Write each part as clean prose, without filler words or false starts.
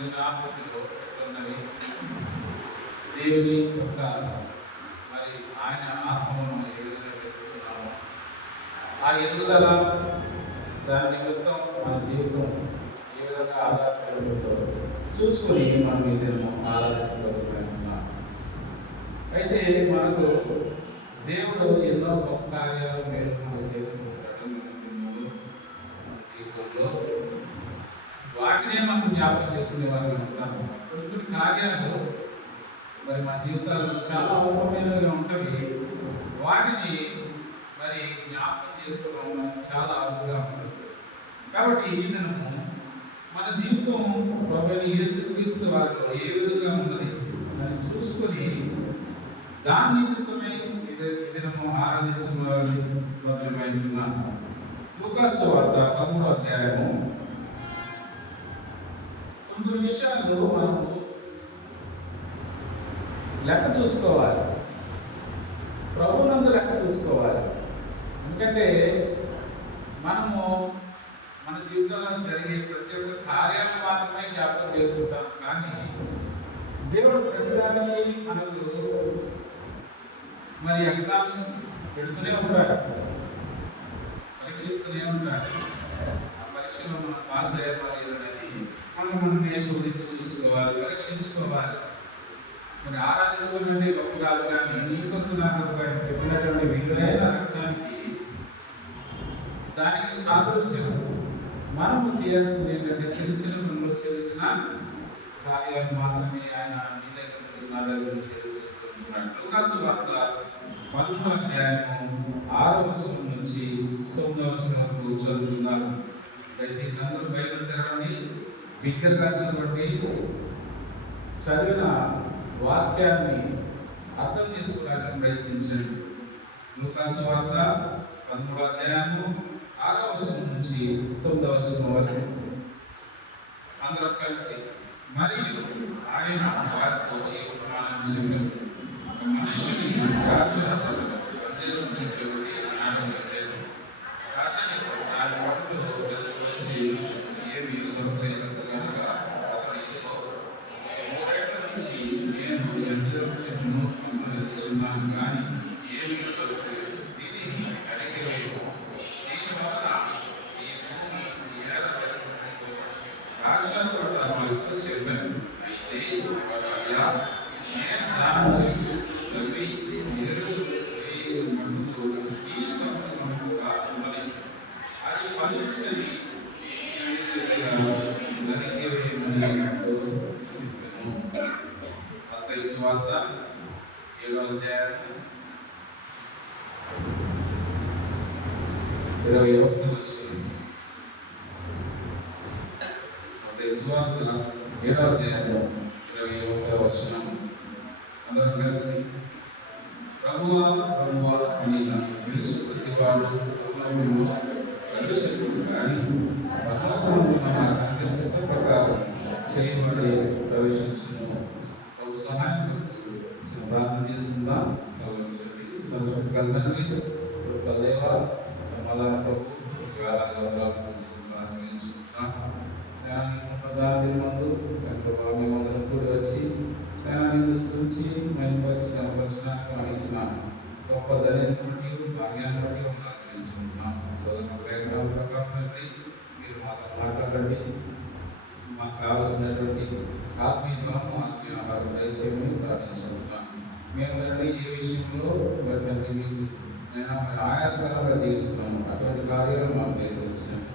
జ్ఞాపకులు ఎట్లున్నవి, దేవుని యొక్క మరి ఆయన ఆత్మను ఏ విధంగా పెట్టుకున్నాము, ఆ ఎదుగుదల దాని నిమిత్తం మన జీవితం ఏ విధంగా ఆధారపడుతుందో చూసుకొని మనం ఈ దినం ఆరాధించబడుతున్నాం. అయితే మనకు దేవుడు ఎన్నో గొప్ప కార్యాలు మేలు మనం చేస్తుంటాడు మన జీవితంలో. వాటినే మనం జ్ఞాపకం చేసుకునే వారు ఉంటాము. కొన్ని కార్యాలు మరి మన జీవితాల్లో చాలా అవసరమైనవిగా ఉంటాయి. వాటిని మరి జ్ఞాపకం చేసుకోవడం మనకు చాలా అరుదుగా ఉంటుంది. కాబట్టి ఈ దినము మన జీవితం ప్రభువైన యేసుక్రీస్తు వారిలో ఏ విధంగా ఉన్నది అని చూసుకొని దాని నిమిత్తమే ఈ దినము ఆరాధించబడుతున్నాను. లూకాసు సువార్త 13వ అధ్యాయము కొన్ని విషయాలు మనము లెక్క చూసుకోవాలి, ప్రభునందు లెక్క చూసుకోవాలి. ఎందుకంటే మనము మన జీవితంలో జరిగే ప్రతి ఒక్క కార్యాలను మాత్రమే జ్ఞాపకం చేసుకుంటాం. కానీ దేవుడు ప్రతిదానికి మనకు మరి ఎగ్జామ్స్ పెడుతూనే ఉంటాడు, పరీక్షిస్తూనే ఉంటాడు. ఆ పరీక్షలో మనం పాస్ అయ్యామా లేదనేది మనమే శోధించి చూసుకోవాలి, పరీక్షించుకోవాలి. మరి ఆరాధించుకున్నది గొప్ప కాదు, కానీ నీకొచ్చు నాకు చెప్పినటువంటి విలువైన రక్తానికి దానికి సాదృశ్యం మనము చేయాల్సింది ఏంటంటే చిన్న చిన్న పనులు చేసిన కార్యాలు మాత్రమే ఆయన మీ దగ్గర నుంచి నా దగ్గర నుంచి చేస్తున్నాడు. లూకాసు వార్త 13వ అధ్యాయము 6వ వచనం నుంచి 9వ వచనం వరకు చదువుతున్నారు. దయచేసి అందరూ బైబిల్ తెరవండి, బిగ్గరగా చదవండి. చదివిన వాక్యాన్ని అర్థం చేసుకోవడానికి ప్రయత్నించండి. లూకాసు వార్త 13వ అధ్యాయము 6వ వచనం నుంచి 9వ వచనం వరకు అందరూ కలిసి. మరియు ఆయన వారితో ఈ ఉపమానం చెప్పారు. ఒక మనుషుని రాజు ఏమి దొరకలేదు కనుక అతను కానీ ఏమి దొరకలేదు. దీనిని అడిగలేదు. దీని వలన ఈ భూమి రాక్షసులతో చెప్పాను. అయితే నేను దాని ఈ సంవత్సరముగా ఉన్నది. అది ఫలించని మత్తయి సువార్త 7వ అధ్యాయం 21వ వచనం. మత్తయి సువార్త 7వ అధ్యాయం 21వ వచనం. అందరం కలిసి. ప్రభువా ప్రభువా అని నన్ను పిలుచు ప్రతివాడు కలుషకుడు కానీ పరలోకమందు నా తండ్రి చిత్త ప్రకారం చేయబడి ప్రవేశించును. ప్రభు సహాయం కొరకు ప్రార్థన చేసుకుందాం. తండ్రి దేవ సమాధాన ప్రభు మందు మేమందరం కూడి వచ్చి నిన్ను స్థుతించి మైపరిచి కనపరిచినాక ఇచ్చిన గొప్ప ధైర్యాన్ని బట్టి భాగ్యాన్ని బట్టి ఆశ్రయించుకుంటున్నాం. సోదరు ప్రేమ ప్రకారం మీరు మాతో మాట్లాడండి. మాకు కావలసినటువంటి ఆత్మీయతను ఆత్మీయ ఆహారం దయచేయమని ప్రార్థించుకుంటున్నాం. మేమందరినీ ఏ విషయంలో తండ్రి మీకు నేను ఆయాసకరంగా జీవిస్తున్నాను. అటువంటి కార్యాలు మాకు తెలియవచ్చాను.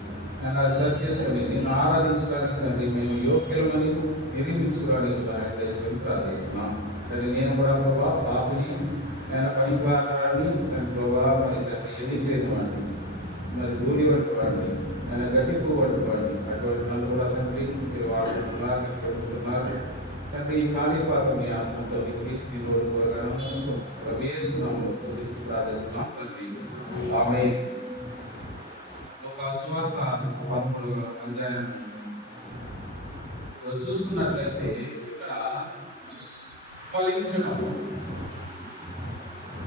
నేను అది సరి చేసుకొని నిన్ను ఆరాధించడానికి తండ్రి మేము యోగ్యులమని నిరూపించుకోవడానికి సహాయం దయచేసి ప్రార్థిస్తున్నాను. తండ్రి నేను కూడా ప్రభావ పాపిని, నేను పనిపారాన్ని నేను ప్రభావ ఎన్ని లేదు వాడిని, మరి దూరి వంటి వాడిని, నేను గడ్డిపు వంటి వాడిని. అటువంటి నన్ను కూడా తండ్రి మీరు వాడుతున్నారు, పెడుతున్నారు. తండ్రి ఈ కాళీపాత్ర మీ ఆత్మతో మీ నోడు కూడా ప్రవేశిస్తున్నాము ప్రార్థిస్తున్నాం తండ్రి. ఆమె సువార్త 13వ అధ్యాయం చూసుకున్నట్లయితే ఇక్కడ ఫలించడం.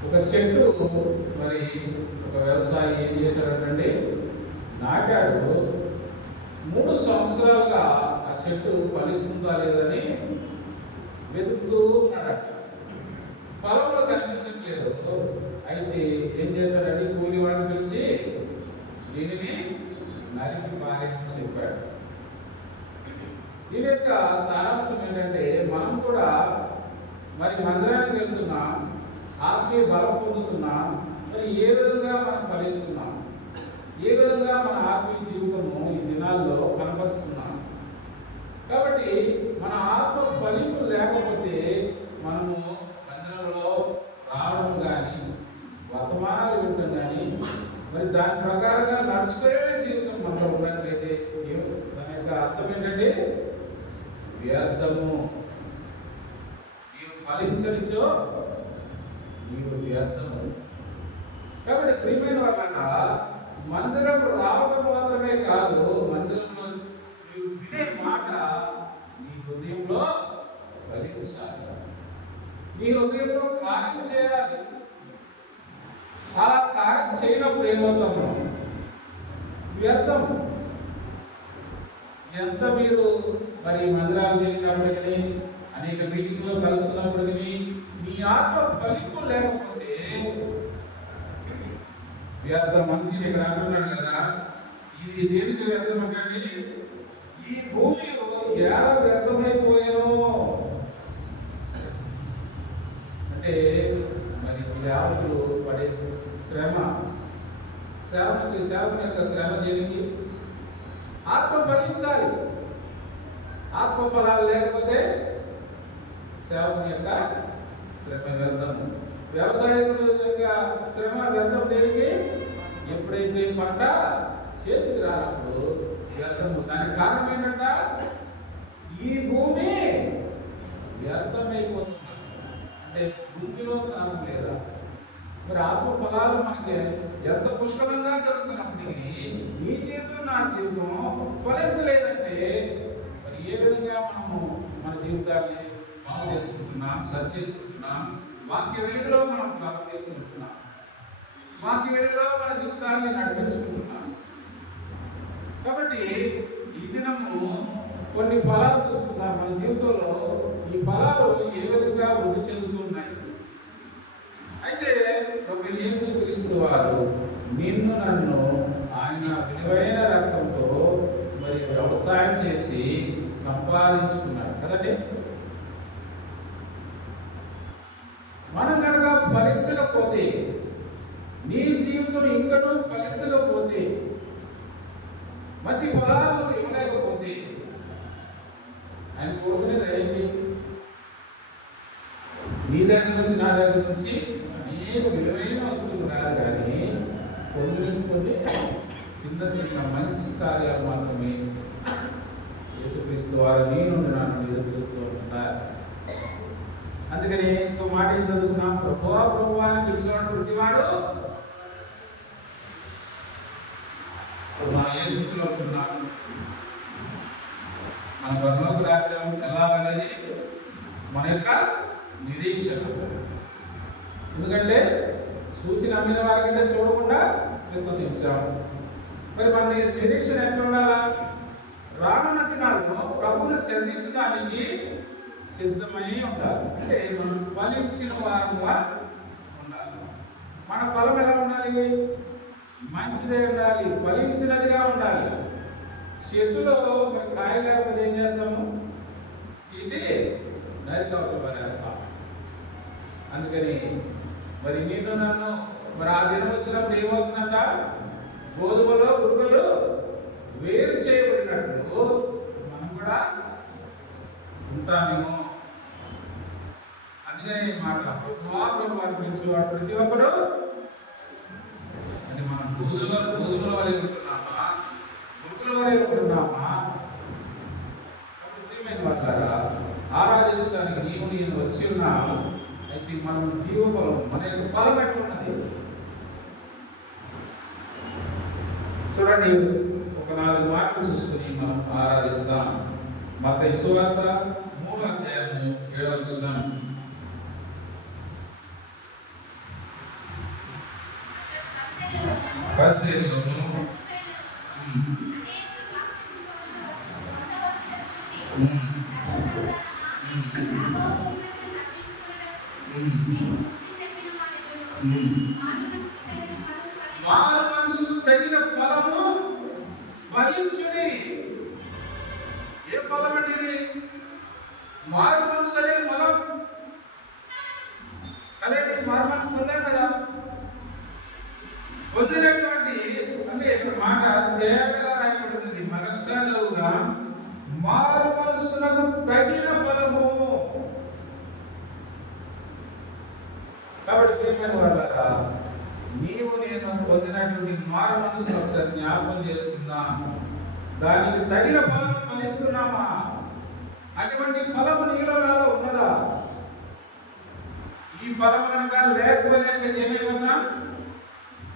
ఒక చెట్టు మరి ఒక వ్యవసాయి ఏం చేశాడంటే నాటాడు. 3 సంవత్సరాలుగా ఆ చెట్టు ఫలిస్తుందా లేదని వెతుకుతూ ఉన్నాడట. పొలంలో కనిపించట్లేదు. అయితే ఏం చేశాడంటే కూలి వాడిని పిలిచి దీనిని నరికి పారేయని చెప్పాడు. దీని యొక్క సారాంశం ఏంటంటే మనం కూడా మరి మందిరానికి వెళ్తున్నాం, ఆత్మీయ బలం పొందుతున్నాం, మరి ఏ విధంగా మనం ఫలిస్తున్నాం, ఏ విధంగా మన ఆత్మీయ జీవితము ఈ దినాల్లో కనపరుస్తున్నాం. కాబట్టి మన ఆత్మ ఫలింపు లేకపోతే మనము మందిరంలో రావడం కానీ, వర్తమానాలు వినడం కానీ, మరి దాని ప్రకారంగా నడుచుకునే జీవితం మనలో ఉన్నట్లయితే దాని యొక్క అర్థం ఏంటంటే వ్యర్థము. నీవు ఫలించనిచో నీవు వ్యర్థము. కాబట్టి ప్రియమైన వాళ్ళ మందిరం రావడం మాత్రమే కాదు, మందిరంలో నీవు వినే మాట నీ హృదయంలో ఫలించాలి, నీ హృదయంలో కార్యం చేయాలి. అలా కార్యం చేయనప్పుడు ఏమవుతాము? వ్యర్థం. ఎంత మీరు మరి మందిరాలు వెళ్ళినప్పటికీ, అనేక మీటింగ్లో కలుసుకున్నప్పటికీ మీ ఆత్మ ఫలింపు లేకపోతే వ్యర్థం. మంది ఇక్కడ అంటున్నాడు కదా, ఇది దేనికి వ్యర్థం అంటే ఈ భూమిలో ఎలా వ్యర్థమైపోయానో అంటే మరి సేవకులు పడే శ్రమ, సేవకుని యొక్క శ్రమ దేనికి? ఆత్మ ఫలించాలి. ఆత్మ ఫలాలు లేకపోతే సేవకుని యొక్క శ్రమ వ్యర్థము. వ్యవసాయకుడు యొక్క శ్రమ వ్యర్థం దేనికి? ఎప్పుడైతే పంట చేతికి రానప్పుడు వ్యర్థము. దానికి కారణం ఏంటంట? ఈ భూమి వ్యర్థమైపోతుంది. అంటే భూమిలో సాగు లేదా? మరి ఆత్మ ఫలాలు మనకి ఎంత పుష్కలంగా జరుగుతున్నప్పటికీ నీ జీవితం నా జీవితం ఫలించలేదంటే మరి ఏ విధంగా మనము మన జీవితాన్ని బాగు చేసుకుంటున్నాం, సరి చేసుకుంటున్నాం, వాక్య వెలుగులో మనం ప్రవర్తిస్తుంటున్నాం, వాక్య వెలుగులో మన జీవితాన్ని నడిపించుకుంటున్నాం. కాబట్టి ఈ దినము కొన్ని ఫలాలు చూస్తున్నాం మన జీవితంలో. ఈ ఫలాలు ఏ విధంగా వృద్ధి చెందుతున్నాయి? అయితే ప్రభువైన యేసుక్రీస్తు వారు నిన్ను నన్ను ఆయన విలువైన రక్తంతో మరి వ్యవసాయం చేసి సంపాదించుకున్నాడు కదండి. మనం కనుక ఫలించకపోతే, నీ జీవితం ఇంకనూ ఫలించకపోతే, మంచి ఫలాలు ఇవ్వలేకపోతే ఆయన కోరుకునేది ఏంటి? నీ దగ్గర నుంచి నా దగ్గర నుంచి అనేక విలువైన వస్తువులు కాదు, కానీ పొందుకొని చిన్న చిన్న మంచి కార్యాలు మాత్రమే యేసుక్రీస్తు వారు నీ నుండి నన్ను ఎదురు చూస్తూ ఉంటున్నారు. అందుకని ఇంకో మాట ఏం చదువుకున్నాం? ప్రభువా ప్రభువా అని పిలిచేవాడు ప్రతివాడు నా యేసులో ఉంటున్నాను. మన పరలోక రాజ్యం ఎలాగనేది మన యొక్క నిరీక్షణ. ఎందుకంటే చూసి నమ్మిన వారి కంటే చూడకుండా విశ్వసించాము. మరి మన నిరీక్షణ ఎక్కడ ఉండాలా? రానున్న దినాల్లో ప్రభువును సంధించడానికి సిద్ధమై ఉండాలి. అంటే మనం ఫలించిన వారంగా ఉండాలి. మన ఫలం ఎలా ఉండాలి? మంచిదే ఉండాలి, ఫలించినదిగా ఉండాలి. చెట్టులో మరి కాయ లేకపోతే ఏం చేస్తాము? తీసి నరికి అవతల పడేస్తాం. అందుకని మరి నిన్ను నన్ను మరి ఆ దినం వచ్చినప్పుడు ఏమవుతుందంట? గోధుమలో గురువులు వేరు చేయబడినట్లు మనం కూడా ఉంటామేమో. అందుకని మాట పిలిచేవాడు ప్రతి ఒక్కడు అంటే మనం గోధుమల వలె ఉంటున్నామా, గురుకుల వలె ఉంటున్నామా? ప్రియమైన వాళ్ళారా, ఆరాధించడానికి నీవు నేను వచ్చి ఉన్నా. అయితే మనం జీవఫలం, మన యొక్క ఫలం ఎట్లున్నది చూడండి. ఒక 4 మాటలు చూసుకుని మనం ఆరాధిస్తాం. మత్తయి సువార్త 3వ అధ్యాయం 7వ వచనం. పరిసయ్యులను మారు మనసుకు తగిన ఫలము ఫలించుని. ఏ ఫలం అండి ఇది? మారు మనసు అనే ఫలం అదేంటి? మారు మనసు పొందాం కదా, పొందినటువంటి అంటే ఇక్కడ మాట తేటగా రాయబడింది. మరొకసారి చదువుగా, మారు మనసునకు తగిన ఫలము. కాబట్టి ప్రియమైన వాళ్ళారా, నీవు నేను పొందినటువంటి మారు మనసును ఒకసారి జ్ఞాపకం చేసుకున్నా, దానికి తగిన ఫలం ఫలిస్తున్నామా? అటువంటి ఫలము నీలో నాలో ఉన్నదా? ఈ ఫలం కనుక లేకపోయినట్లయితే ఏమైనా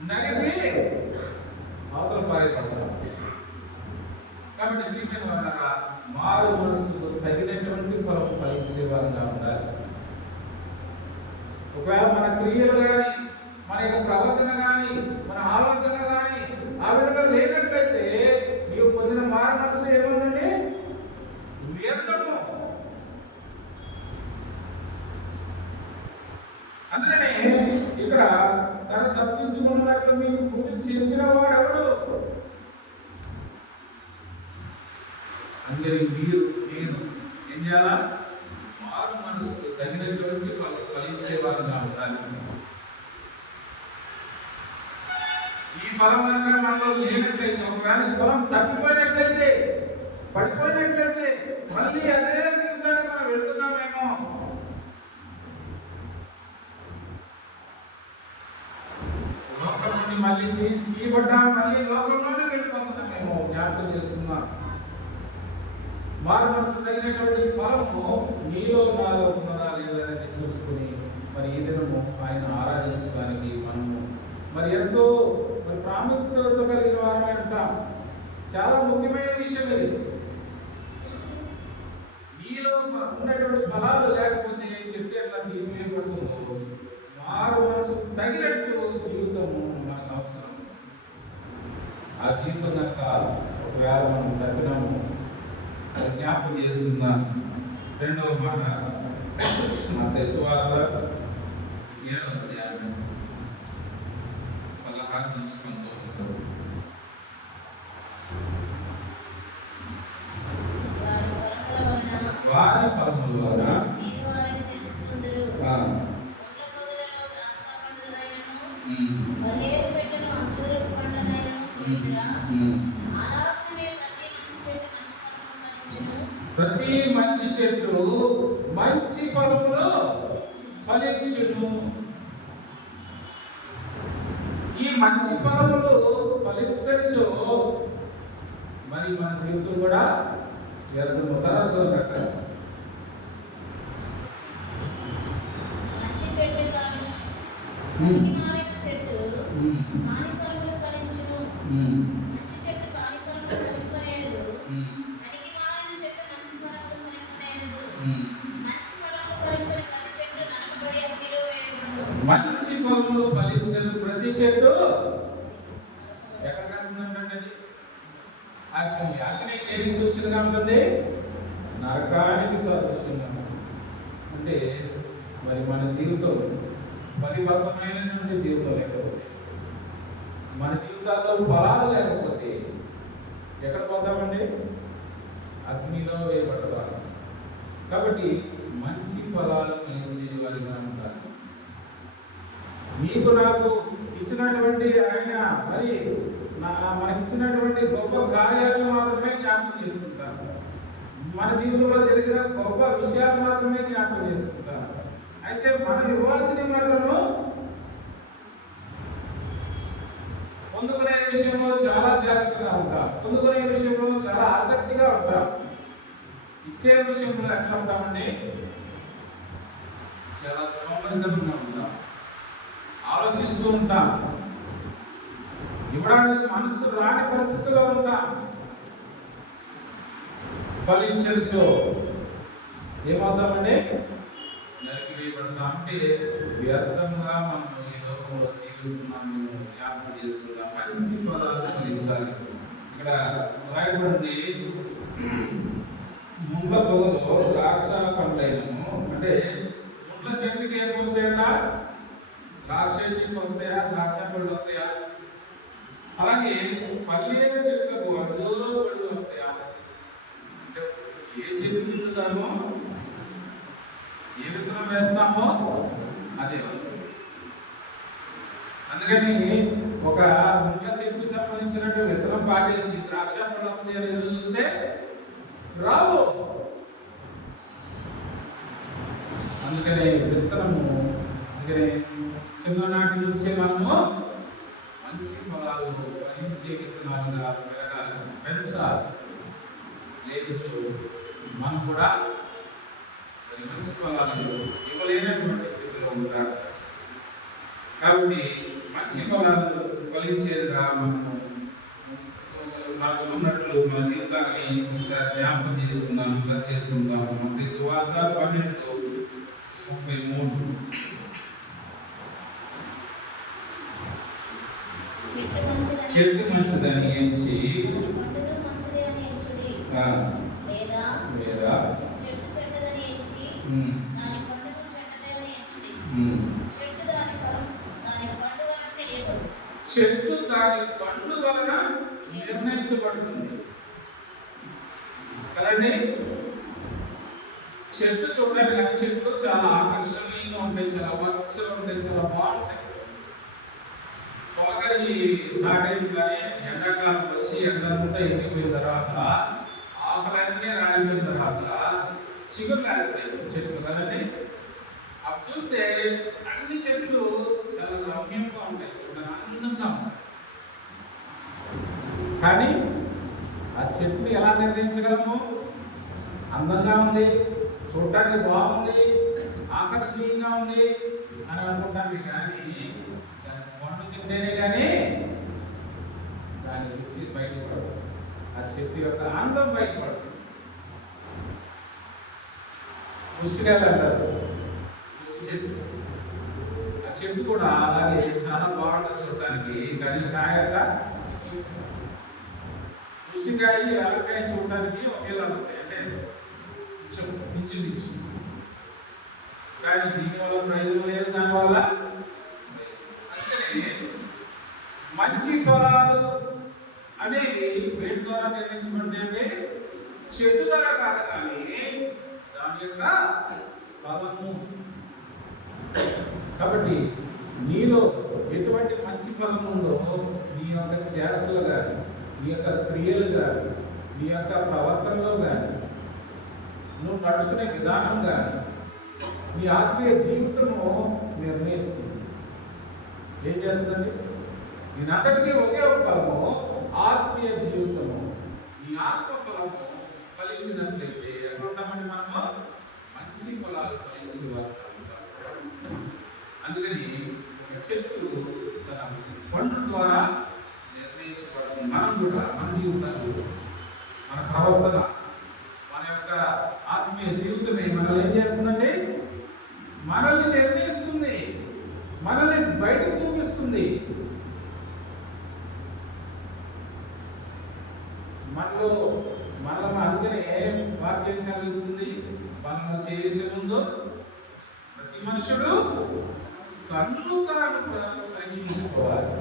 నలిపి అవతల పారిపడతాం. కాబట్టి ప్రియమైన వాళ్ళారా, మారు మనసుకు తగినటువంటి ఫలం ఫలించే వారంగా ఉండాలి. ఒకవేళ మన క్రియలు కానీ, మన యొక్క ప్రవర్తన కానీ, మన ఆలోచన కానీ ఆ విధంగా లేనట్లయితే నీవు పొందిన మారు మనసు ఏముందండి? వ్యర్థము. అందుకనే ఇక్కడ తన తప్పించుకున్నట్టు మీకు బుద్ధి చెప్పిన వాడు ఎవడు? అందుకని మీరు నేను ఏం చేయాలా? మారు మనసుకు తగినటువంటి ఫలించే వారుగా ఉండాలి. ఈ ఫలం కనుక మనలో లేనట్లయితే, ఒకవేళ ఈ ఫలం తప్పిపోయినట్లయితే, పడిపోయినట్లయితే మళ్ళీ అదే జీవితాన్ని మనం వెళ్తున్నామేమో. లోకం నుండి మళ్ళీ తీయబడ్డా మళ్ళీ లోకంలోనే వెళ్ళిపోతున్నామేమో. జ్ఞాపకం చేసుకున్నాం. మారు మనసు తగినటువంటి ఫలము నీలో నాలో ఉన్నదా లేదా అని చూసుకుని మరి ఈ దినము ఆయన ఆరాధించడానికి మనము మరి ఎంతో ప్రాముఖ్యత కలిగిన వారమై ఉంటాం. చాలా ముఖ్యమైన విషయం ఇది. నీలో ఉన్నటువంటి ఫలాలు లేకపోతే చెట్టు ఎట్లా తీసుకెళ్ళబడుతుందో, మారు మనసు తగినట్టు జీవితము మనకు అవసరం. ఆ జీవితం యొక్క ఒకవేళ మనం తప్పినాము జ్ఞాపకం చేస్తున్నా. రెండవ మాట మత్తయి సువార్త 7వ అధ్యాయం 16 నుంచి 19. వారి ఫలముల వలన ప్రతి మంచి చెట్టు మంచి ఫలములు ఫలించును. ఈ మంచి ఫలములు ఫలించనిచో మరి మన జీవితం కూడా వ్యర్థము. తరచునట మంచి ఫలములు ఫలించని ప్రతి చెట్టు ఎక్కడ కలుగుతుందంటే అగ్ని. అగ్ని దేనికి సూచనగా ఉంటుంది? నరకానికి సదృశ్యంగా. అంటే మరి మన జీవితం పరివర్తనమైనటువంటి జీవితం లేకపోతే, మన జీవితాల్లో ఫలాలు లేకపోతే ఎక్కడ పోతామండి? అగ్నిలో వేయబడతాం. కాబట్టి మంచి ఫలాలు ఫలించే వారిగా ఉంటారు. మీకు నాకు ఇచ్చినటువంటి ఆయన మరి మనకిచ్చినటువంటి గొప్ప కార్యాలను మాత్రమే జ్ఞాపకం చేసుకుంటారు. మన జీవితంలో జరిగిన గొప్ప విషయాలు మాత్రమే జ్ఞాపకం చేసుకుంటారు. అయితే మనం ఇవ్వాల్సినవి మాత్రము పొందుకునే విషయంలో చాలా జాగ్రత్తగా ఉంటాం. పొందుకునే విషయంలో చాలా ఆసక్తిగా ఉంటాం. ఇచ్చే విషయంలో ఎట్లా ఉంటామండి? చాలా సోమరితనంగా ఉంటాం. ఆలోచిస్తూ ఉంటాం. ఇవ్వడానికి మనసు రాని పరిస్థితిలో ఉంటాం. ఫలించో ఏమవుతామండి? నరికి వేయబడతాం. అంటే వ్యర్థంగా మనం ఈ లోకంలో జీవిస్తున్నాము. జ్ఞాపకం చేసుకుంటాం. మంచి పదాలు ఫలించాలి. ఇక్కడ రాయబడింది, ముండ్ల పొదలో ద్రాక్ష పండ్లైనను. అంటే ముండ్ల చెట్టుకి ఏం వస్తాయట? ద్రాక్ష చెట్లు వస్తాయా, ద్రాక్ష పళ్ళు వస్తాయా? అలాగే పల్లీల చెట్లకు అంజూరు పళ్ళు వస్తాయా? ఏ చెట్టు విత్తుతామో, ఏ విత్తనం వేస్తామో అదే వస్తుంది. అందుకని ఒక ముళ్ళ చెట్టుకు సంబంధించినట్టు విత్తనం పాటేసి ద్రాక్ష పళ్ళు వస్తాయని ఎదురు చూస్తే రావు. అందుకనే విత్తనము, అందుకనే చిన్ననాటి నుంచే మనము మంచి ఫలాలు ఫలించే విత్తనాలుగా పెరగాలి, పెంచాలి. లేదు మనం కూడా మంచి ఫలాలు ఇవ్వలేనటువంటి స్థితిలో ఉంటారు. కాబట్టి మంచి ఫలాలు ఫలించేదిగా మనము ఉన్నట్లు మన జీవితాన్ని ఒకసారి జ్ఞాపకం చేసుకుందాం, సరి చేసుకుందాం. మన సువార్త 12:33 చెట్టు మంచిదని ఎంచి చెట్టు దాని పండు వలన నిర్ణయించబడుతుంది కదండి. చెట్టు చూడడానికి అన్ని చెట్లు చాలా ఆకర్షణీయంగా ఉంటాయి, చాలా పచ్చగా ఉంటాయి, చాలా బాగుంటాయి. బాగా ఈ స్టార్ట్ అయింది కానీ ఎండాకాలం వచ్చి ఎండంతా ఎండిపోయిన తర్వాత ఆకులన్నీ రాలిపోయిన తర్వాత చిగురు కాస్తాయి చెట్లు కదండి. అప్పుడు చూస్తే అన్ని చెట్లు చాలా రమ్యంగా ఉంటాయి, చూడడానికి అందంగా ఉంటాయి. కానీ ఆ చెట్టు ఎలా నిర్ణయించగలము? అందంగా ఉంది, చూడటానికి బాగుంది, ఆకర్షణీయంగా ఉంది అని అనుకుంటాను, కానీ దాని పండు తింటేనే కానీ దాని రుచి బయటపడదు, ఆ చెట్టు యొక్క అందం బయటపడదు. పుష్టికాయలు అంటారు, పుష్టి చెట్టు. ఆ చెట్టు కూడా అలాగే చాలా బాగుంటుంది చూడటానికి, కానీ కాయక పుష్టికాయ అలకాయ చూడటానికి ఒకేలా ఉంటాయి, అంటే కొంచెం మించు. కానీ దీనివల్ల ప్రయోజనం లేదు, దానివల్ల. అందుకని మంచి ఫలాలు అనేవి వేటి ద్వారా నిర్ణయించబడితే చెట్టు ద్వారా కాదు, కానీ దాని యొక్క ఫలము. కాబట్టి నీలో ఎటువంటి మంచి ఫలం ఉందో నీ యొక్క చేష్టలు కానీ, నీ యొక్క క్రియలు కానీ, నీ యొక్క ప్రవర్తనలో కానీ, నువ్వు నడుచుకునే విధానం కానీ నీ ఆత్మీయ జీవితము నిర్ణయిస్తుంది. ఏం చేస్తుందండి? నేనంతటికీ ఒకే ఒక ఫలము ఆత్మీయ జీవితము. ఈ ఆత్మ ఫలము ఫలించినట్లయితే ఎక్కడ ఉంటామండి? మనము మంచి ఫలాలు ఫలించేవారు. అందుకని చెట్టు తన పండు ద్వారా నిర్ణయించబడుతుంది. మనం కూడా మన జీవితాలు, మన ప్రవర్తన, మన యొక్క ఆత్మీయ జీవితమే మనల్ని ఏం చేస్తుందండి? మనల్ని నిర్ణయిస్తుంది, మనల్ని బయటకు చూపిస్తుంది. మనలో అందుకనే వాక్యం చదివిస్తుంది, మనం చేసే ముందు ప్రతి మనుషుడు కన్ను తాను పరీక్షించుకోవాలి.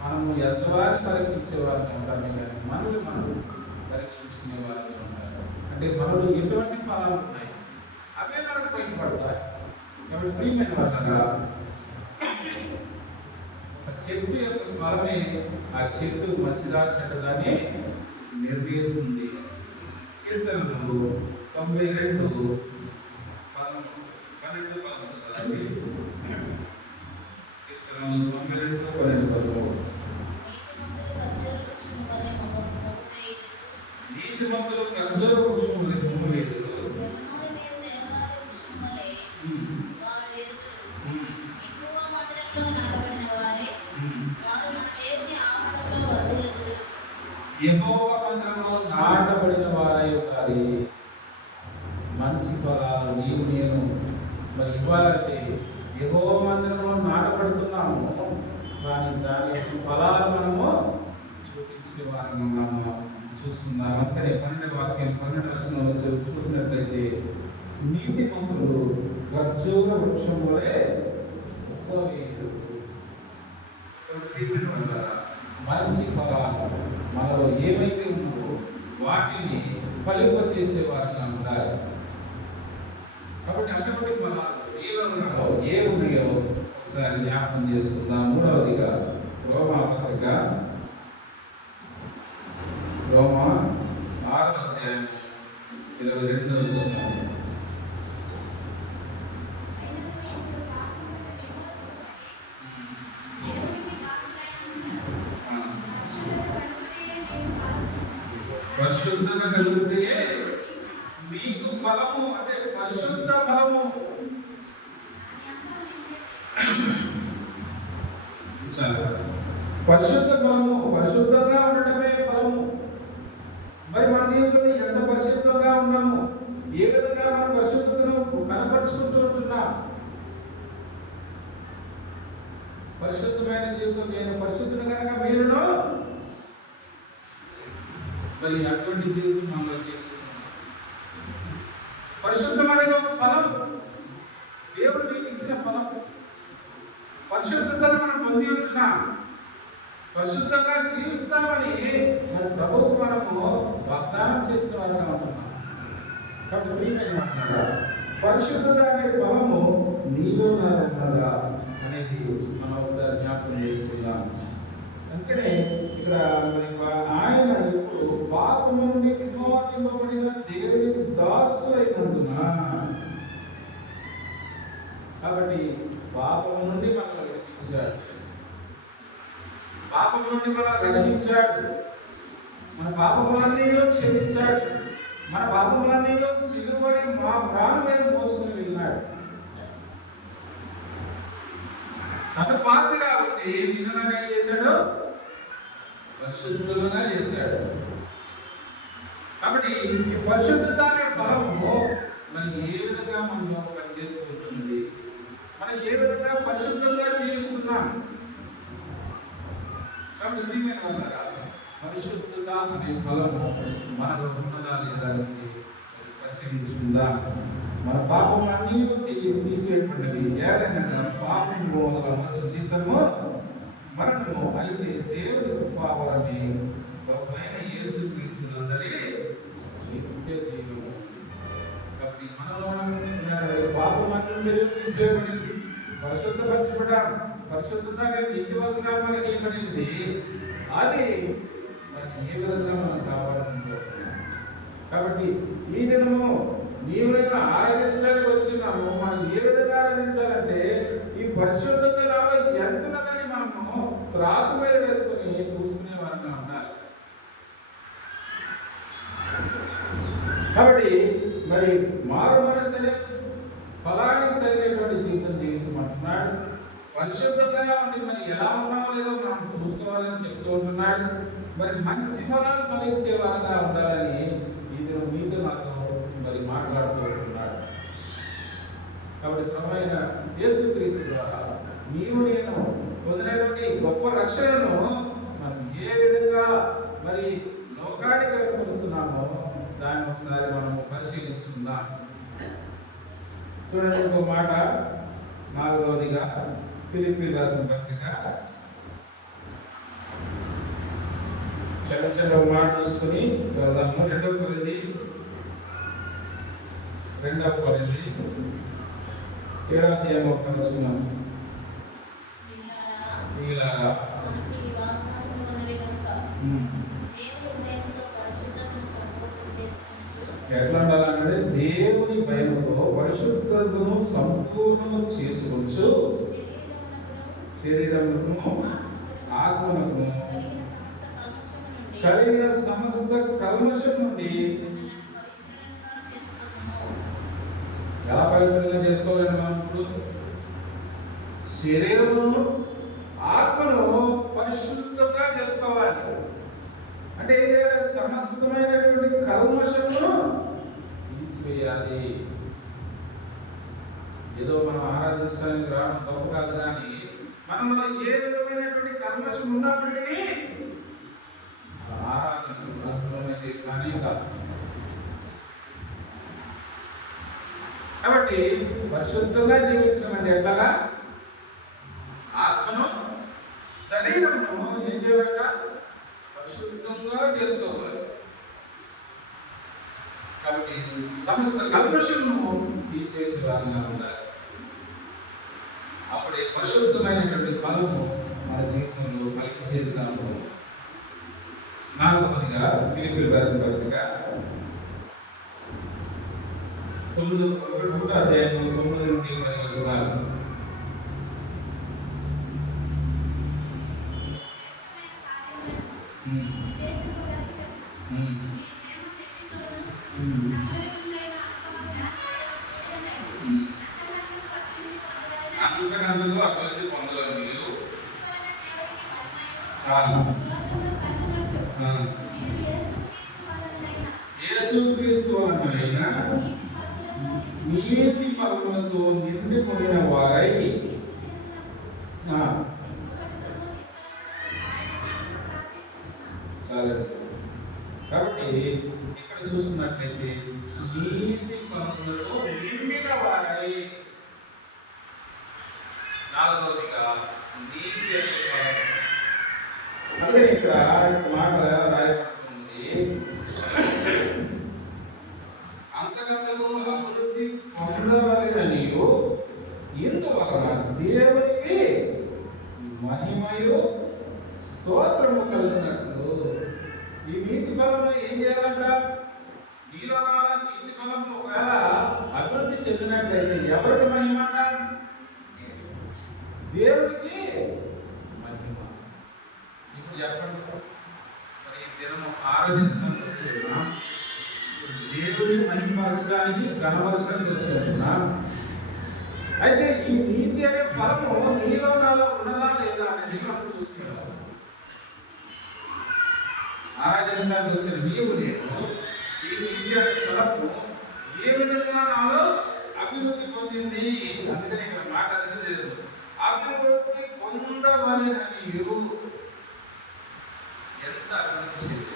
మనము ఎంతవారిని పరీక్షించే వారిని ఉంటామే, కానీ మనల్ని మనం పరీక్షించుకునే వారిని ఉంటారు. అంటే మనలో ఎటువంటి ఫలాలు ఉన్నాయి అవే మనకు బయటపడతాయి. కాబట్టి ప్రియమైన వాళ్ళగా చెట్టు యొక్క ఫలమే ఆ చెట్టు మంచిదా చెడ్డదాన్ని నిర్ణయిస్తుంది. కీర్తనలు 92:12 కీర్తనలు 92:12 నీతిమంతులు ఖర్జూర వృక్షం వలె భూమి వేదురు, యెహోవా మందిరంలో నాటబడిన వారై ఉండాలి. మంచి ఫలాలు నీవు నేను మరి ఇవ్వాలంటే యెహోవా మందిరంలో నాటబడుతున్నాము, కానీ దాని యొక్క ఫలాలు మనము చూపించే వారిని మనము చూసుకుందాం. అంతనే 12వ వాక్యం 12వ వచనంలో చూసినట్లయితే నీతిమంతులు ఖర్జూర వృక్షం వలె మంచి ఫలాలు మనలో ఏమైతే ఉందో వాటిని ఫలింప చేసేవారుగా ఉండాలి. కాబట్టి అటువంటి ఫలాలు ఏ ఉన్నాయో ఒకసారి జ్ఞాపకం చేసుకుందాం. మూడవదిగా రోమా పత్రిక 6:22 పరిశుద్ధంగా కలిగితే మీకు ఫలము, అంటే పరిశుద్ధ ఫలము. పరిశుద్ధ ఫలము, పరిశుద్ధంగా ఉండటమే ఫలము. మరి మన జీవితంలో ఎంత పరిశుద్ధంగా ఉన్నాము, ఏ విధంగా మన పరిశుద్ధతను కనపరుచుకుంటూ ఉంటున్నాం. పరిశుద్ధమైన జీవితం, నేను పరిశుద్ధుడు కనుక మీరును మరి అటువంటి జీవితం మనలో చేస్తున్నాం. పరిశుద్ధం అనేది ఒక ఫలం, దేవుడు మీకు ఇచ్చిన ఫలం. పరిశుద్ధతను మనం పొంది ఉంటున్నాం, పరిశుద్ధంగా జీవిస్తామని మన ప్రభువు మనము వాగ్దానం చేసిన వారిగా ఉంటున్నాం. కాబట్టి పరిశుద్ధత అనే ఫలము నీలో నాదా అనేది మనం ఒకసారి జ్ఞాపకం చేసుకుందాం. అందుకనే ఇక్కడ మరి ఆయన ఇప్పుడు పాపము నుండి విమోచింపబడిన దేవునికి దాసులైనందున, కాబట్టి పాపము నుండి మనల్ని విడిపించాడు, పాపము నుండి మనల్ని రక్షించాడు, మన పాపములన్నీ క్షమించాడు, మన పాపములన్నీ సిలువని మా ప్రాణం మీద మోసుకుని వెళ్ళాడు. తన పాత్ర కాబట్టి నిన్న ఏం చేశాడు, పరిశుద్ధంగా చేశాడు. కాబట్టి ఈ పరిశుద్ధత అనే ఫలము మరి ఏ విధంగా మనలో పనిచేస్తుంది, మనం ఏ విధంగా పరిశుద్ధంగా జీవిస్తున్నాం. కాబట్టి పరిశుద్ధత అనే ఫలము మనలో ఉన్నదా లేదా పరిశీలించుకుందా. మన పాపములన్నీ తీసేటువంటివి, ఏదైనా పాపం మూలన జీతము మరణము, అయితే దేవుని కృపావరమే ప్రభువైన యేసుక్రీస్తునందరి నిత్య జీవము. కాబట్టి మనలో పాపమన్నీ తీసేయబడింది, పరిశుద్ధపరచబడ్డాం. పరిశుద్ధత ఇంటి వస్త్రాలు మనకి ఏర్పడింది, అది మనకి ఏ విధంగా మనం కావాలనుకుంటున్నాం. కాబట్టి ఈ దినము నీవైనా ఆరాధించడానికి వచ్చినాము, మనం ఏ విధంగా ఆరాధించాలంటే ఈ పరిశుద్ధతలో ఎంతున్నదని మనము త్రాసు మీద వేసుకొని చూసుకునే వారిగా ఉండాలి. కాబట్టి మరి మారు మనసుని ఫలానికి తగినటువంటి జీవితం జీవించమంటున్నాడు. పరిశుద్ధంగా ఉండి మరి ఎలా ఉన్నామో లేదో మనం చూసుకోవాలని చెప్తూ ఉంటున్నాడు. మరి మంచి ఫలాలు ఫలించే వారిగా ఉండాలని ఇది మీతో నాతో మరి మాట్లాడుతూ ఉంటున్నాడు. కాబట్టి ప్రభువైన యేసుక్రీస్తు ద్వారా నీవు నేను పొందినటువంటి గొప్ప రక్షణను మనం ఏ విధంగా మరి లోకానికి కనపరుస్తున్నామో దాన్ని ఒకసారి మనం పరిశీలించుకుందాం. చూడండి, ఒక మాట 4వదిగా ఫిలిప్పీయులకు రాసిన పత్రిక చిన్న మాట చూసుకుని వెళ్దాము. 2వ కొరింథీ 7వ అధ్యాయం 1వ వచనం. ఎట్లా ఉండాలంటే దేవుని భయముతో పరిశుద్ధతను సంపూర్ణము చేసుకోవచ్చు, శరీరమును ఆత్మను కలిగిన సమస్త కల్మషం నుండి ఎలా పవిత్రంగా చేసుకోవాలండి. మనం ఇప్పుడు శరీరమును ఆత్మను పరిశుద్ధంగా చేసుకోవాలి. అంటే ఏం చేయాలి, సమస్తమైనటువంటి కల్మషమును తీసివేయాలి. ఏదో మనం ఆరాధించడానికి రావడం తప్పు కాదు, కానీ మనలో ఏ విధమైనటువంటి కల్మషం ఉన్నప్పటికీ ఆరాధన కానీ కాదు. కాబట్టి పరిశుద్ధంగా జీవించడం అంటే ఎట్లాగా, ఆత్మను శరీరమును కల్మషమును తీసేసి వారిగా ఉండాలి. అప్పుడే పరిశుద్ధమైనటువంటి ఫలము మన జీవితంలో ఫలించేదిగా ఉంటుంది. 4వదిగా ఫిలిప్పీయులకు రాసిన పత్రిక 9వ అధ్యాయం 9 నుండి 10 వచనాలు. అంతకందుకు అభివృద్ధి పొందగల మీరు యేసుక్రీస్తు వలన నీతి ఫలములతో నిండిపోయిన వారై కాబట్టి ఇక్కడ చూసుకున్నట్లయితే నీతి ఫలములతో నిండిన వారై, 4వదిగా నీతి అనే ఫలము. అదే ఇక్కడ మాట రాయబడుతుంది, అంతకంతకు అభివృద్ధి పొందవలెననియు ఇందువలన దేవునికి మహిమయు స్తోత్రము కలుగునట్లు. ఈ నీతి ఫలము ఏం చేయాలంట? నీలో నీతి ఫలము ఒకవేళ అభివృద్ధి చెందినట్లయితే ఎవరికి మహిమ అంట? దేవుడికి మహిమ. ఇప్పుడు చెప్పండి, మరి ఈ దినము ఆరాధించడానికి వచ్చేదా? దేవుడిని మహిమపరచడానికి, ఘనపరచడానికి వచ్చేదా? అయితే ఈ నీతి అనే ఫలము నీలో నాలో ఉన్నదా లేదా అనేది మనం చూసుకున్నాం. ఆరాధించడానికి వచ్చిన నీవు నేను ఈ నీతి అనే ఫలము ఏ విధంగా నాలో అభివృద్ధి పొందింది? అందుకని ఇక్కడ మాట లేదు, అభివృద్ధి పొందవలెననియు. ఎంత అభివృద్ధి చెందింది.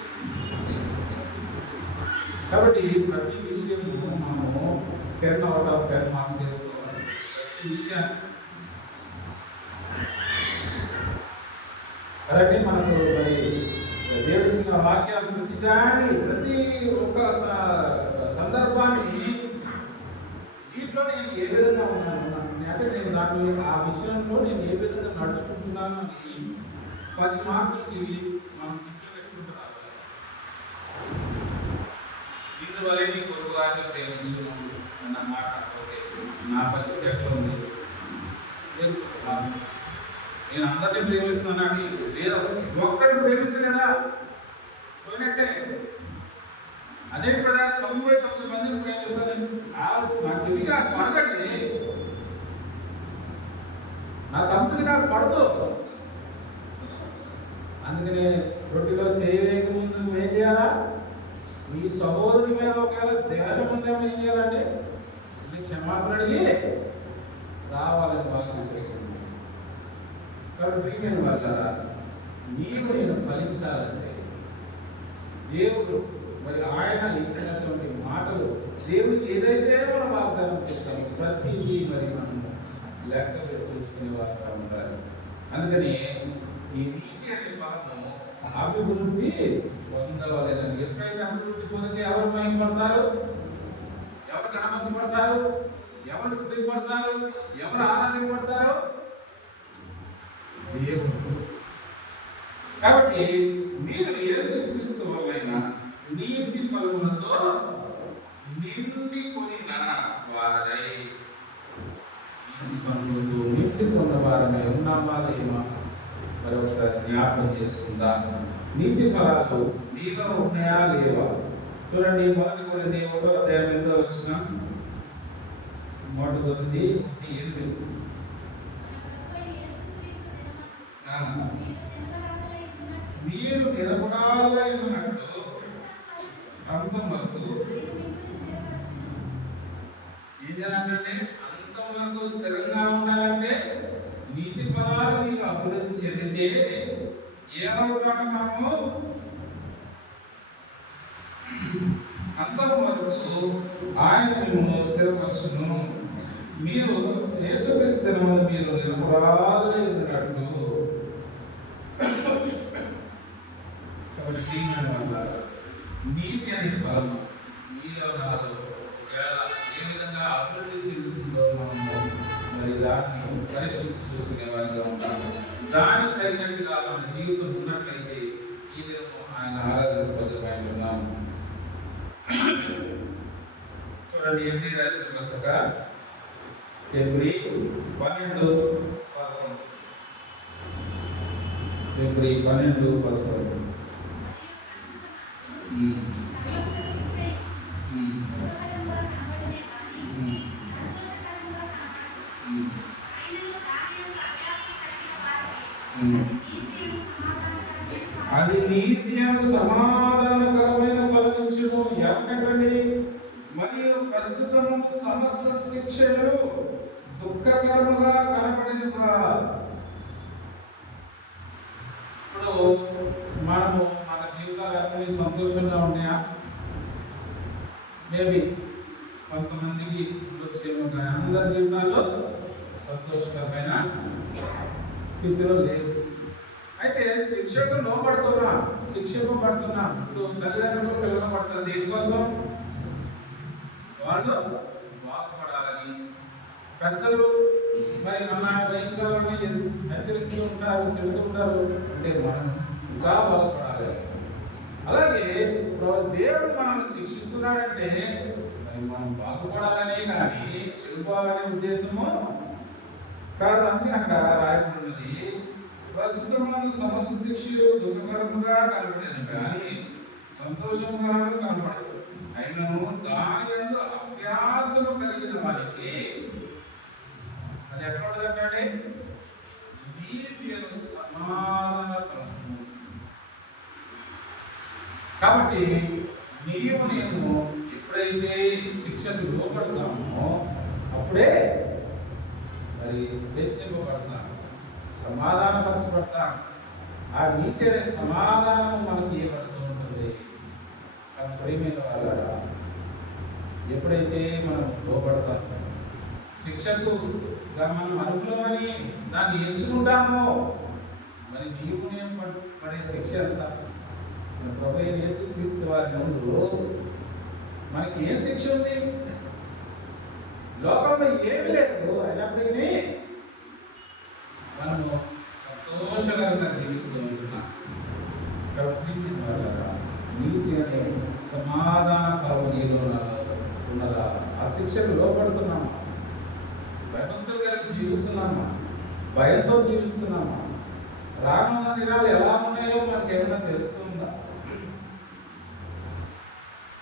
కాబట్టి ప్రతి విషయము మనము 10 out of 10 మార్క్స్ వేసుకోవాలి. ప్రతి విషయాన్ని కదండి. మనకు మరి దేవుడు ఇచ్చిన వాక్యాలు ప్రతి ఒక్క సందర్భాన్ని దీంట్లో నేను ఏ విధంగా ఉన్నాను అంటే నేను దాంట్లో ఆ విషయంలో నేను ఏ విధంగా నడుచుకుంటున్నాను అని 10 మార్కులకి మనం ఇంట్లో పెట్టుకుంటూ రావాలి. ఇందువల్ల నీ పొరుగు వారిని ప్రేమించను అన్న మాట పోతే నా పరిస్థితి ఎట్లా ఉంది? నేను అందరినీ ప్రేమిస్తున్నాను లేదా? ఒక్కరిని ప్రేమించలేదా? పోయినట్టే. అదే కదా 99 మందిని ప్రేమిస్తాను. నా చెల్లికి నాకు పడదండి, నా తమ్ముడికి నాకు పడదు. అందుకనే రొట్టెలో చేయలేక ముందు నువ్వేం చేయాలా? ఈ సహోదరి మీద ఒకవేళ దేశం ఉందేమో ఏం చేయాలంటే క్షమాపణ అడిగి రావాలని భాషణ చేసుకుంటున్నాను. కాబట్టి ప్రియమైన వాళ్ళ నీవు నేను ఫలించాలంటే దేవుడు మరి ఆయన ఇచ్చినటువంటి మాటలు, దేవుడికి ఏదైతే మనం వాగ్దానం చేస్తామో ప్రతిదీ మరి మనం లెక్క చూసుకునే వారుగా ఉండాలి. అందుకని ఈ నీతి అనే ఫలము అభివృద్ధి పొందవలేదని. ఎప్పుడైతే అభివృద్ధి పొందితే ఎవరు మహిమపడతారు? ఎవరు కనపరచబడతారు? ఎవరు స్థితిపడతారు? ఎవరు ఆనందపడతారు? దేవుడు. కాబట్టి మీరు యేసుక్రీస్తు వలన నీతి ఫలములతో నిండికొనిన వారై, నీతి ఫలములతో నిండి పొందవారమై ఉన్నామా లేమా? మరి ఒకసారి జ్ఞాపకం చేసుకుందాం. నీతి ఫలాలు నీలో ఉన్నాయా లేవా? చూడండి, 1 కొరింథీ 1వ అధ్యాయం 8వ వచనం. 1 కొరింథీ 8. మీరు నిలబడాలై ఉన్నట్లు అంతవరకు ఏం చేయాలంటే అంతవరకు స్థిరంగా ఉండాలంటే నీతి ఫలాలు నీకు అభివృద్ధి చెందితే ఏమవుతామో మనము అంతవరకు ఆయనను స్థిరపరచును. మీరు యేసుక్రీస్తు దినమున మీరు నిలబడాలై ఉన్నట్లు. కాబట్టి నీతి అనే ఫలము మీలో నాలో ఒకవేళ దాన్ని పరీక్షించి చూసుకునే వారిగా ఉండాలి. దానికి తగినట్టుగా మన జీవితం ఉన్నట్లయితే ఈ దినము ఆయన ఆరాధించబోతున్నాము. చూడండి, ఎబ్రీ రాసిన పత్రిక ఎబ్రీ 12:11. ఎబ్రీ 12:11. అది నీతి సమాధానకరమైన ఫలమిచ్చును. ఎవరికంటే మరియు ప్రస్తుతము సమస్త శిక్షలు దుఃఖకరముగా కనబడినగా. ఇప్పుడు మనము మన జీవితాలన్నీ సంతోషంగా ఉన్నాయా? మేబీ కొంతమందికి వచ్చేమో, కానీ అందరి జీవితాల్లో సంతోషకరమైన స్థితిలో లేదు. అయితే శిక్షకు లోపడుతున్నా, శిక్షకు పడుతున్నా. ఇప్పుడు తల్లిదండ్రులు పిల్లలు పడుతుంది దేనికోసం? వాళ్ళు బాగుపడాలని. పెద్దలు మరి మన వయసు వాళ్ళని హెచ్చరిస్తూ ఉంటారు, తిడుతూ ఉంటారు. అంటే మనం ఇంకా బాగుపడాలి. అలాగే దేవుడు మనల్ని శిక్షిస్తున్నాడంటే మరి మనం బాగుపడాలని, కానీ చెడిపోవాలనే ఉద్దేశము కాదు అని అక్కడ రాయబడినది. ప్రస్తుతం సమస్త శిక్షలు దుఃఖకరముగా కనబడేది, కానీ సంతోషంగా కనబడదు. అయినను దాని అభ్యాసము కలిగిన వారికి అది ఎక్కడ ఉంటుందంటే నీతి సమాధానకరము. కాబట్టి నేను ఎప్పుడైతే శిక్షకు లోపడతామో అప్పుడే మరి హెచ్చింపబడతాను, సమాధానపరచబడతాను. ఆ నీతి అనే సమాధానం మనకి ఏమడుతూ ఉంటుంది. ప్రేమైన వాళ్ళ ఎప్పుడైతే మనం లోపడతామో, శిక్షకు మనం అనుకూలమని దాన్ని ఎంచుకుంటామో, మరి నేను పడే శిక్ష ఎంత? ప్రభువైన యేసుక్రీస్తు వారి ముందు మనకి ఏ శిక్ష ఉంది? లోకంలో ఏమి లేదు. అయినప్పటికీ మనము సంతోషకరంగా జీవిస్తూ ఉంటున్నాం. నీతి అనే సమాధాన కరువులో ఉన్నదా? ఆ శిక్షకు లోపడుతున్నామా? భయభక్తులు కలిగి జీవిస్తున్నామా? భయంతో జీవిస్తున్నామా? రానున్న దినాలు ఎలా ఉన్నాయో మనకి ఏమైనా తెలుస్తుందా?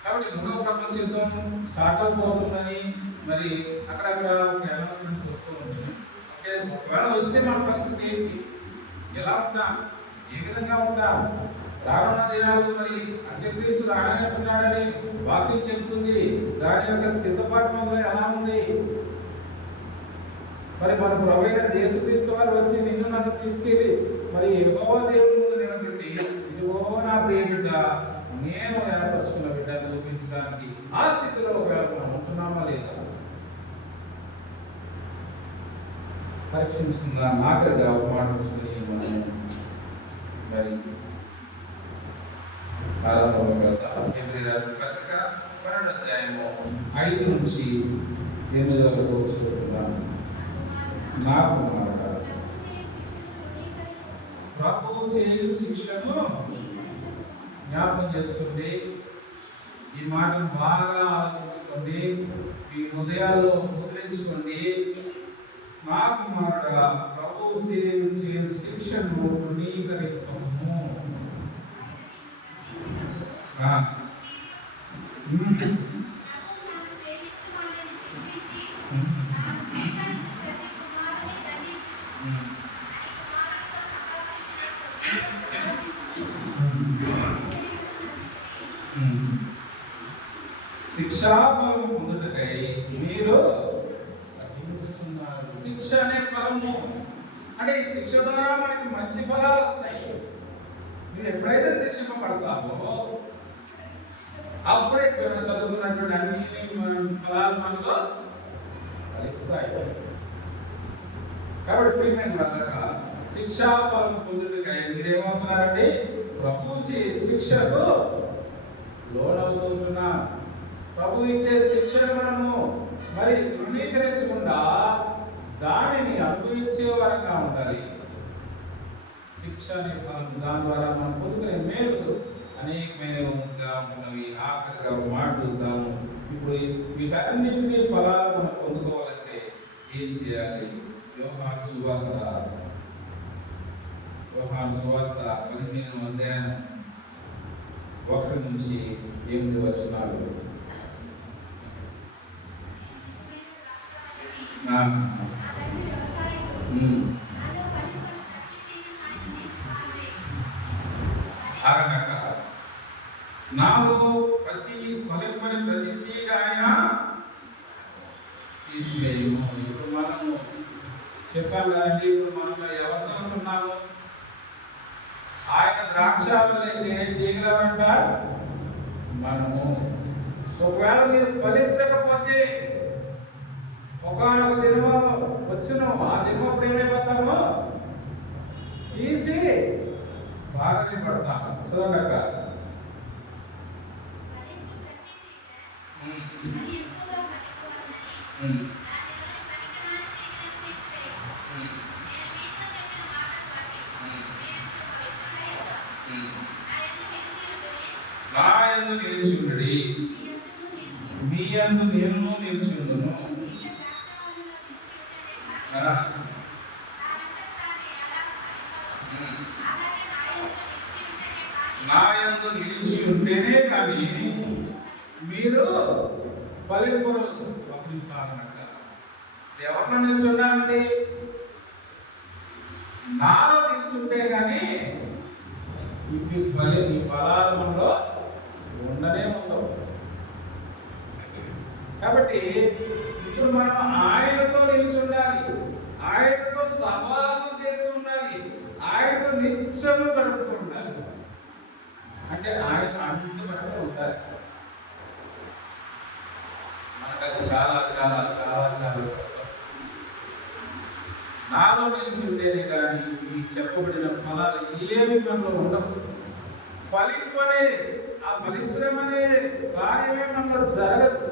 కాబట్టి మూడవ ప్రపంచ యుద్ధం స్టార్ట్ అయిపోతుందని మరి అక్కడక్కడ అనౌన్స్మెంట్స్ వస్తూ ఉంటాయి. అంటే ఒకవేళ వస్తే మన పరిస్థితి ఏంటి? ఎలా ఉంటాం? ఏ విధంగా ఉంటాం? రానున్న దినాలు మరి అంత్యక్రీస్తు రానట్టున్నాడని వాక్యం చెబుతుంది. దాని యొక్క సిద్ధపాటు మొదలు ఎలా ఉంది? మరి మన ప్రభువైన యేసుక్రీస్తు వారు వచ్చి నిన్ను నన్ను తీసుకెళ్ళి మరి యెహోవా దేవుని ముందు నిలబెట్టి, ఇదిగో నా ప్రియ బిడ్డ, నేను ఏర్పరచుకున్న బిడ్డను చూపించడానికి ఆ స్థితిలో ఒకవేళ మనం ఉంటున్నామా లేదా పరీక్షించుకుందాం. ఆఖరిగా ఒక మాట చూసుకుని మనం మరి ఎబ్రీ రాసిన పత్రిక 12వ అధ్యాయము 5 నుంచి 8 వరకు చూస్తున్నాం. నా కుమారుడా, ప్రభువు చేయు శిక్షను జ్ఞాపకం చేసుకోండి. ఈ మాటను బాగా ఆలోచించుకోండి, మీ హృదయాల్లో ముద్రించుకోండి. నా కుమారుడా, ప్రభువు చేయు శిక్షను తృణీకరింపము. శిక్షాఫలము పొందుటకై మీరు సహించుచున్నారు. శిక్ష అనే ఫలము అంటే ఈ శిక్ష ద్వారా మనకి మంచి ఫలాలు వస్తాయి. మీరు ఎప్పుడైతే శిక్షింపబడతామో అప్పుడే చదువుకున్నటువంటి అన్ని ఫలాలు మనలో ఫలిస్తాయి. కాబట్టి ప్రియమైన శిక్షాఫలం పొందుటకై మీరేమవుతున్నారండి? ప్రభువు శిక్షకు లోనవుతున్నా. ప్రభు ఇచ్చే శిక్షను మనము మరి తృణీకరించకుండా దానిని అనుభవించే వారంగా ఉండాలి. శిక్ష అనే ఫలం దాని ద్వారా మనం పొందుకునే మేలు అనేకమైనవిగా ఉన్నవి. ఆఖరిగా మాట్లాడుదాము. ఇప్పుడు వీటన్నింటినీ ఫలాలు మనం పొందుకోవాలంటే ఏం చేయాలి? యోహాను సువార్త 15వ అధ్యాయం 1 నుంచి 8 వచనాలు. నాలో ప్రతి ఫలింపని ప్రతి తీగ ఆయన తీసివేయము. ఇప్పుడు మనము చెప్పాలి కదండి, ఇప్పుడు మనం ఎవరితో ఉంటున్నాము? ఆయన ద్రాక్షాలైతే తీగలమంట మనము. ఒకవేళ మీరు ఫలించకపోతే ఒకనొక దినము వచ్చును, ఆ దినం అప్పుడు ఏమైపోతామో తీసి బారని పడతాము. చూడక నా యందు నిలిచి ఉండుడి, మీ యందు నేను నిలిచి ఉండును. నా యందు నిలిచి ఉంటేనే కానీ మీరు ఫలింపరు. ఎవరిలో నిల్చున్నారండి? నాలో నిల్చుంటే కానీ ఈ ఫలాలు మనలో ఉండనే ఉండవు. కాబట్టి ఇప్పుడు మనం ఆయనతో నిల్చుండాలి, ఆయనతో సహవాసం చేస్తూ ఉండాలి, ఆయనతో నిత్యము గడుపుతూ ఉండాలి. అంటే ఆయన అందుబాటులో ఉండాలి. మనకది చాలా చాలా చాలా చాలా కష్టం. నాలో నిలిచి ఉండేది కానీ ఈ చెప్పబడిన ఫలాలు ఏమి మనలో ఉండవు. ఫలింపనే, ఆ ఫలించడం అనే కార్యమే మనలో జరగదు.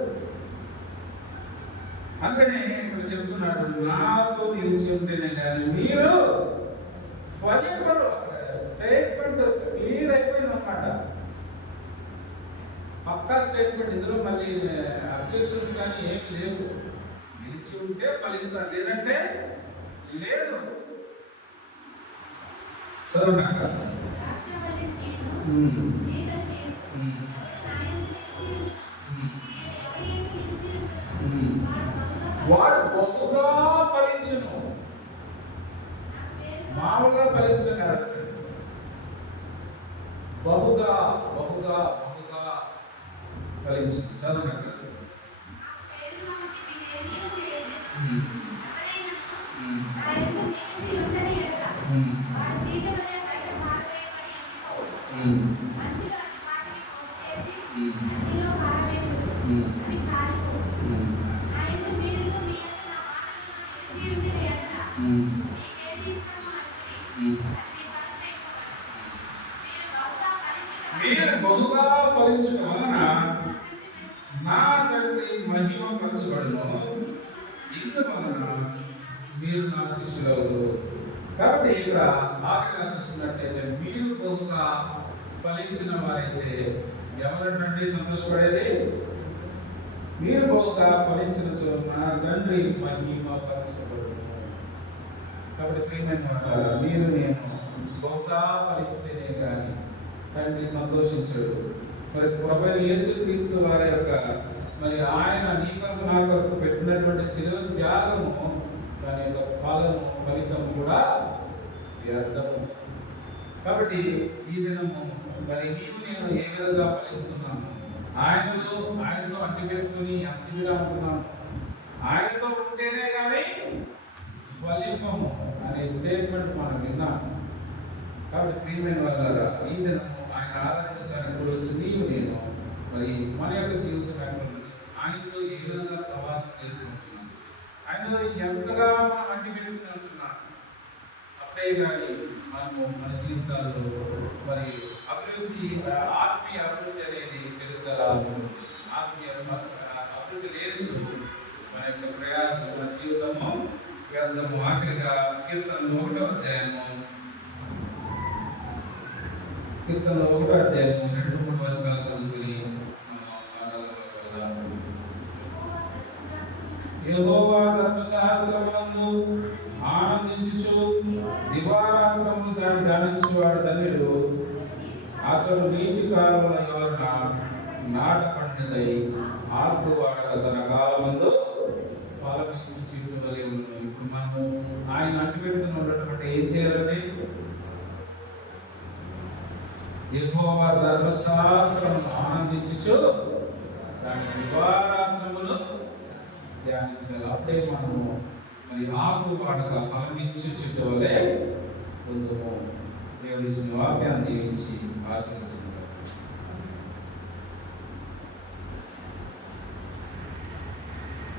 అందుకని ఇప్పుడు చెప్తున్నాడు, నాతో నిలిచి ఉంటేనే కానీ మీరు ఫలింపరు. స్టేట్మెంట్ క్లియర్ అయిపోయింది అన్నమాట. పక్కా స్టేట్మెంట్. ఇందులో మళ్ళీ అబ్జెక్షన్స్ కానీ ఏమి లేవు. నిలిచి ఉంటే ఫలిస్తారు, లేదంటే లేదు. చదవండి. వాడు బహుగా ఫలించును. మామూలుగా ఫలించడం కాదు, బహుగా బహుగా బహుగా ఫలించు. చదవండి. మీరు బహుగా ఫలించడం వలన నా తండ్రి మహిమ పరచబడును. ఇందువలన మీరు నా శిష్యులవుతారు. కాబట్టి ఇక్కడ ఆఖరిగా చూసుకున్నట్లయితే మీరు బహుగా ఫలించిన వారైతే ఎవరంటే సంతోషపడేది? మీరు బహుగా ఫలించిన చోట నా తండ్రి మహిమ పరచబడును. కాబట్టి ప్రియమైన మీరు నేను బహుగా ఫలిస్తేనే కానీ తండ్రి సంతోషించడు. మరి ప్రభువైన యేసుక్రీస్తు వారి యొక్క మరి ఆయన నీ కొరకు నా కొరకు పెట్టినటువంటి శిలువ త్యాగము, దాని యొక్క ఫలితం కూడా వ్యర్థము. కాబట్టి ఈ దినము మరి నీవు నేను ఏ విధంగా ఫలిస్తున్నాను? ఆయనతో అంటి పెట్టుకుని అతిథిగా ఉంటున్నాను. ఆయనతో ఉంటేనే కానీ ఫలింపము అనే స్టేట్మెంట్ మనం విన్నాము. కాబట్టి ప్రియమైన వాళ్ళారా, ఈ దినము ఆయన ఆరాధించడానికి వచ్చి నీవు నేను మరి మన యొక్క జీవితం ఆయనతో ఏ విధంగా సహవాసం చేస్తుంటున్నాం, ఆయనతో ఎంతగా మనం అంటి పెట్టుకుని ఉంటున్నాం. అప్పుడే కానీ మనము మన జీవితాల్లో మరి అభివృద్ధి, ఆత్మీయ అభివృద్ధి అనేది పెరుగుదల ఉంటుంది. ఆత్మీయ అభివృద్ధి లేని మన యొక్క ప్రయాసం, మన జీవితము గ్రంథము ఆఖరిగా కీర్తనలు 1వ అధ్యాయము 2-3 వచనాలు చదువుకుని యెహోవా ధర్మశాస్త్రమునందు ఆనందించుచు దివారాత్రములు దాన్ని ధ్యానించువాడు ధన్యుడు. అతడు నీటి కాలువల యొరన నాటపడినదై ఆర్పువాడక తన కాలమందు ఫలమిచ్చు చెట్టు వలె ఉన్నది. ఇప్పుడు మనము ఆయన అంటిపెట్టుకుని ఉన్నటువంటి ఏం చేయాలంటే యెహోవా ధర్మశాస్త్రమును ఆనందించుచు దాని దివారాత్రములు ధ్యానించాలి. అప్పుడే మనము మరి ఆకు వాడక ఫలమిచ్చు చెట్టు వలె పొందుము. దేవుడి వాక్యాన్ని దీవించి ఆశీర్వదించుకుంటాం.